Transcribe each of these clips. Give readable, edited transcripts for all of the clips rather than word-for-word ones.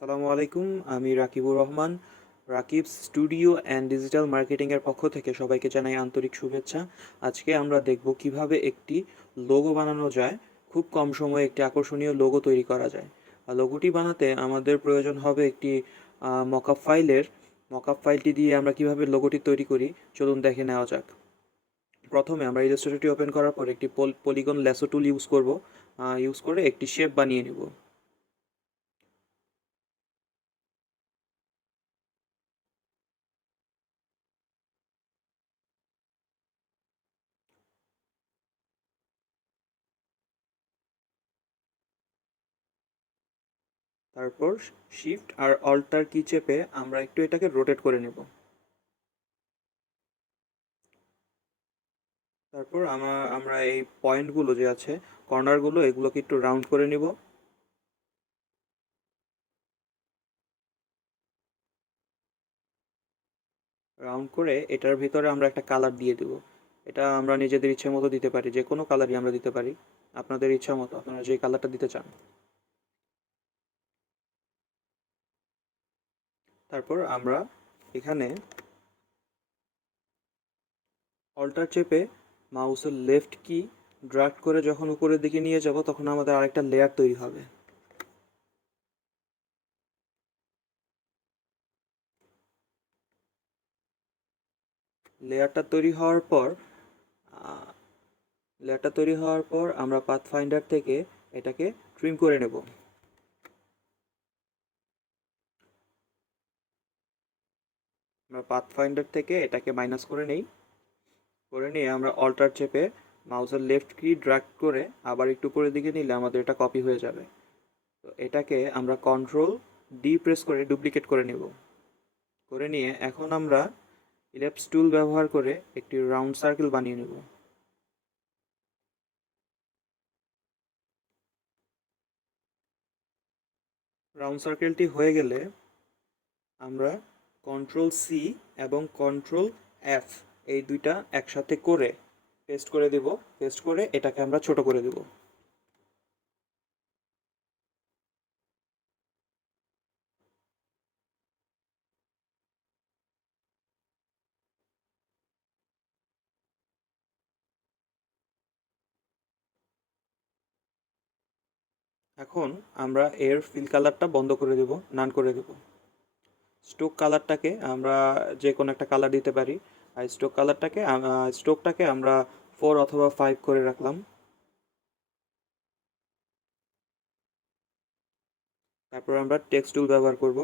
আসসালামু আলাইকুম। আমি Rakibur Rahman. Rakib's studio and digital মার্কেটিংয়ের পক্ষ থেকে সবাইকে জানাই আন্তরিক শুভেচ্ছা। আজকে আমরা দেখব কিভাবে একটি লোগো বানানো যায়, খুব কম সময়ে একটি আকর্ষণীয় লোগো তৈরি করা যায়। লোগোটি বানাতে আমাদের প্রয়োজন হবে একটি মকআপ ফাইলের। মকআপ ফাইলটি দিয়ে আমরা কিভাবে লোগোটি তৈরি করি চলুন দেখে নেওয়া যাক। প্রথমে আমরা ইলাস্ট্রেটরটি ওপেন করার পর একটি পলিগন ল্যাসো টুল ইউজ করব। ইউজ করে একটি শেপ বানিয়ে নেব। তারপর শিফট আর অল্টার কি চেপে আমরা একটু এটাকে রোটেট করে নেব। তারপর আমরা এই পয়েন্টগুলো যে আছে, কর্নারগুলো, এগুলোকে একটু রাউন্ড করে নিব। রাউন্ড করে এটার ভিতরে আমরা একটা কালার দিয়ে দেব। এটা আমরা নিজেদের ইচ্ছে মতো দিতে পারি, যে কোনো কালারই আমরা দিতে পারি, আপনাদের ইচ্ছা মতো আপনারা যে কালারটা দিতে চান। তারপর আমরা এখানে অল্টার চেপে মাউসের লেফট কি ড্র্যাগ করে যখন উপরের দিকে নিয়ে যাব তখন আমাদের আরেকটা লেয়ার তৈরি হবে। লেয়ারটা তৈরি হওয়ার পর আমরা পাথ ফাইন্ডার থেকে এটাকে ট্রিম করে নেব। আমরা পাথ ফাইন্ডার থেকে এটাকে মাইনাস করে নেই। করে নিয়ে আমরা অল্টার চেপে মাউসের লেফট কি ড্র্যাগ করে আবার একটু উপরের দিকে নিলে আমাদের এটা কপি হয়ে যাবে। তো এটাকে আমরা কন্ট্রোল ডি প্রেস করে ডুপ্লিকেট করে নেব। করে নিয়ে এখন আমরা ইলেপস টুল ব্যবহার করে একটি রাউন্ড সার্কেল বানিয়ে নেব। রাউন্ড সার্কেলটি হয়ে গেলে আমরা কন্ট্রোল সি এবং কন্ট্রোল এফ এই দুইটা একসাথে করে পেস্ট করে দেব। পেস্ট করে এটাকে আমরা ছোট করে দেব। এখন আমরা এর ফিল কালারটা বন্ধ করে দেব, নান করে দেব। স্ট্রোক কালারটাকে আমরা যে কোনো একটা কালার দিতে পারি। আর স্ট্রোকটাকে আমরা 4 অথবা 5 করে রাখলাম। তারপর আমরা টেক্সট টুল ব্যবহার করব।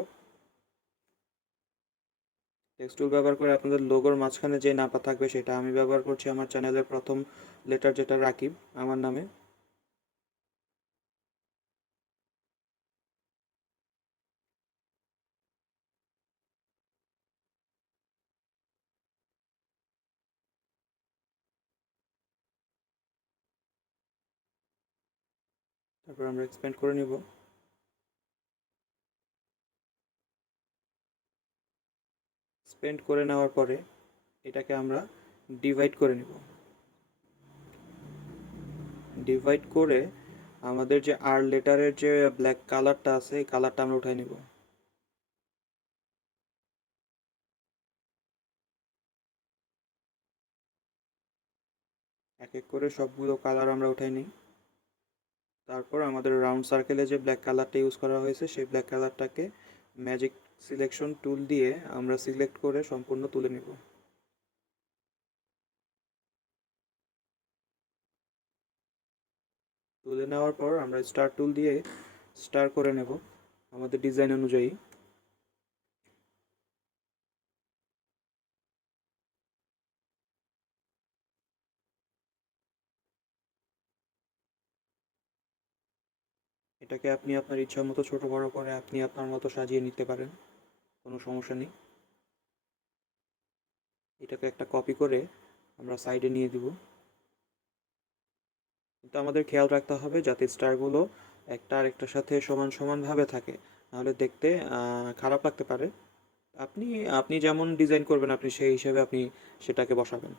টেক্সট টুল ব্যবহার করে আপনাদের লোগোর মাঝখানে যে নামটা থাকবে সেটা আমি ব্যবহার করছি আমার চ্যানেলের প্রথম লেটার, যেটা রাকিব আমার নামে। তারপর আমরা এক্সপ্যান্ড করে নিব। এক্সপ্যান্ড করে নেওয়ার পরে এটাকে আমরা ডিভাইড করে নিব। ডিভাইড করে আমাদের যে আর লেটারের যে ব্ল্যাক কালারটা আছে এই কালারটা আমরা উঠাই নিব। এক এক করে সবগুলো কালার আমরা উঠাই নিই। তারপর আমাদের রাউন্ড সার্কেলে যে ব্ল্যাক কালারটা ইউজ করা হয়েছে সেই ব্ল্যাক কালারটাকে ম্যাজিক সিলেকশন টুল দিয়ে আমরা সিলেক্ট করে সম্পূর্ণ তুলে নেব। তুলে নেওয়ার পর আমরা স্টার টুল দিয়ে স্টার করে নেব আমাদের ডিজাইন অনুযায়ী। এটাকে আপনি আপনার ইচ্ছা মতো ছোট বড় করে আপনি আপনার মতো সাজিয়ে নিতে পারেন, কোনো সমস্যা নেই। এটাকে একটা কপি করে আমরা সাইডে নিয়ে দিব। কিন্তু আমাদের খেয়াল রাখতে হবে যাতে স্টারগুলো একটা আরেকটার সাথে সমান সমানভাবে থাকে, নাহলে দেখতে খারাপ লাগতে পারে। আপনি আপনি যেমন ডিজাইন করবেন আপনি সেই হিসেবে আপনি সেটাকে বসাবেন।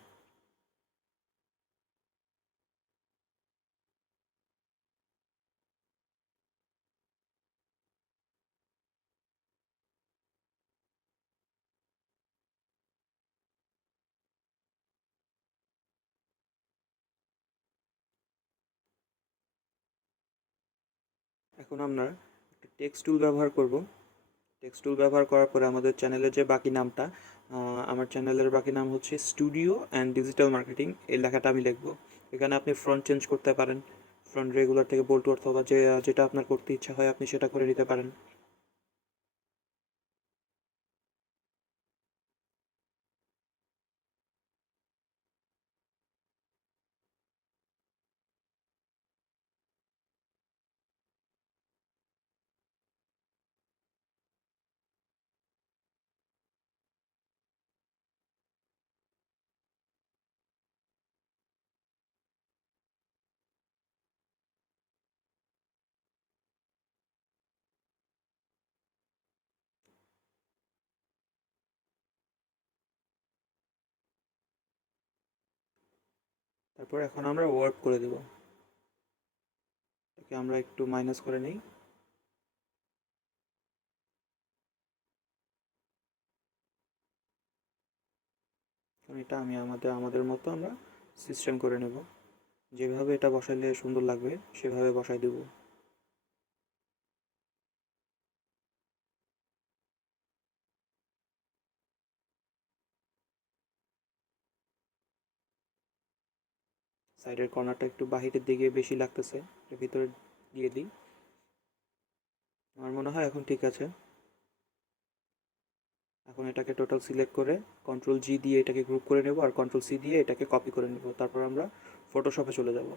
এখন আমরা একটা টেক্সট টুল ব্যবহার করব। টেক্সট টুল ব্যবহার করার পরে আমাদের চ্যানেলের যে বাকি নামটা, আমার চ্যানেলের বাকি নাম হচ্ছে স্টুডিও অ্যান্ড ডিজিটাল মার্কেটিং, এই লেখাটা আমি লিখব। এখানে আপনি ফ্রন্ট চেঞ্জ করতে পারেন, ফ্রন্ট রেগুলার থেকে বোল্ড অথবা যেটা আপনার করতে ইচ্ছা হয় আপনি সেটা করে নিতে পারেন। তারপর এখন আমরা ওয়ার্ক করে দেব। এটাকে আমরা একটু মাইনাস করে নিই। এটা আমি আমাদের মতো আমরা সিস্টেম করে নেব। যেভাবে এটা বসাইলে সুন্দর লাগবে সেভাবে বসাই দেব। সাইডের কর্নারটা একটু বাহিরের দিকে বেশি লাগতেছে, এর ভিতরে দিয়ে দিই। আমার মনে হয় এখন ঠিক আছে। এখন এটাকে টোটাল সিলেক্ট করে কন্ট্রোল জি দিয়ে এটাকে গ্রুপ করে নেব আর কন্ট্রোল সি দিয়ে এটাকে কপি করে নেব। তারপর আমরা ফটোশপে চলে যাব।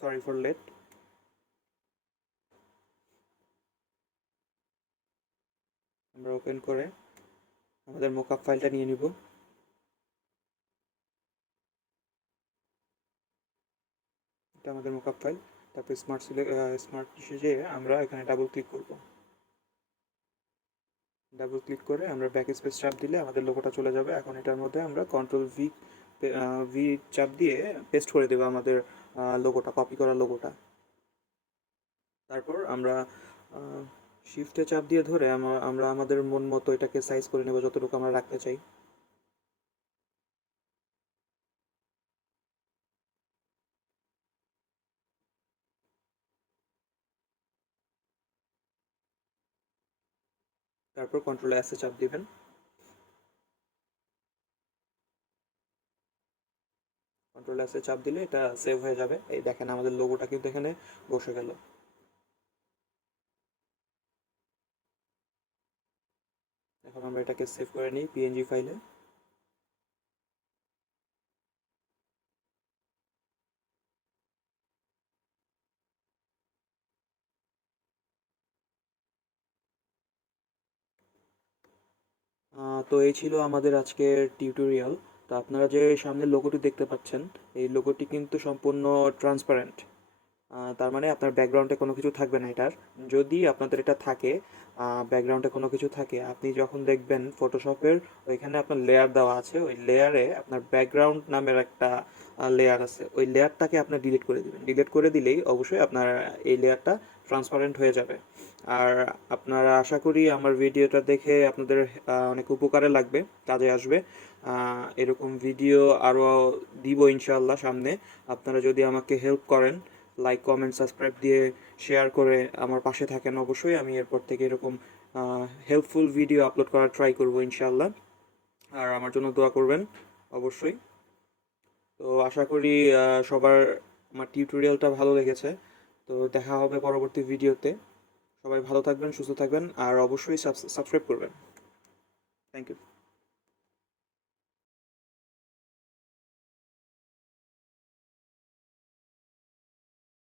Sorry for late. আমরা ওপেন করে আমাদের মোকআপ ফাইলটা নিয়ে নিব। এটা আমাদের মোকআপ ফাইল। তারপর স্মার্ট যেয়ে আমরা এখানে ডাবল ক্লিক করব। ডাবল ক্লিক করে আমরা ব্যাক স্পেস চাপ দিলে আমাদের লোগোটা চলে যাবে। এখন এটার মধ্যে আমরা কন্ট্রোল ভি চাপ দিয়ে পেস্ট করে দেবো আমাদের লোগোটা, কপি করা লোগোটা। তারপর আমরা শিফটে চাপ দিয়ে ধরে আমরা আমাদের মন মতো এটাকে সাইজ করে নেব যতটুকু আমরা রাখতে চাই। তারপর কন্ট্রোল এস এ চাপ দিবেন। কন্ট্রোল এস এ চাপ দিলে এটা সেভ হয়ে যাবে। এই দেখেন আমাদের লোগোটা কিন্তু এখানে বসে গেল। এখন আমরা এটাকে সেভ করে নিই পিএনজি ফাইলে। তো এই ছিল আমাদের আজকের টিউটোরিয়াল। তো আপনারা যে সামনের লোগোটি দেখতে পাচ্ছেন, এই লোগোটি কিন্তু সম্পূর্ণ ট্রান্সপারেন্ট। তার মানে আপনার ব্যাকগ্রাউন্ডে কোনো কিছু থাকবে না এটার। যদি আপনাদের এটা থাকে, ব্যাকগ্রাউন্ডে কোনো কিছু থাকে, আপনি যখন দেখবেন ফটোশপের ওইখানে আপনার লেয়ার দেওয়া আছে, ওই লেয়ারে আপনার ব্যাকগ্রাউন্ড নামের একটা লেয়ার আছে, ওই লেয়ারটাকে আপনার ডিলিট করে দিবেন। ডিলিট করে দিলেই অবশ্যই আপনার এই লেয়ারটা ট্রান্সপারেন্ট হয়ে যাবে। আর আপনারা আশা করি আমার ভিডিওটা দেখে আপনাদের অনেক উপকারে লাগবে, কাজে আসবে। এরকম ভিডিও আরও দিব ইনশাআল্লাহ সামনে। আপনারা যদি আমাকে হেল্প করেন, লাইক কমেন্ট সাবস্ক্রাইব দিয়ে শেয়ার করে আমার পাশে থাকেন, অবশ্যই আমি এরপর থেকে এরকম হেল্পফুল ভিডিও আপলোড করার ট্রাই করব ইনশাআল্লাহ। আর আমার জন্য দোয়া করবেন অবশ্যই। তো আশা করি সবার আমার টিউটোরিয়ালটা ভালো লেগেছে। তো দেখা হবে পরবর্তী ভিডিওতে। সবাই ভালো থাকবেন, সুস্থ থাকবেন আর অবশ্যই সাবস্ক্রাইব করবেন। Thank you.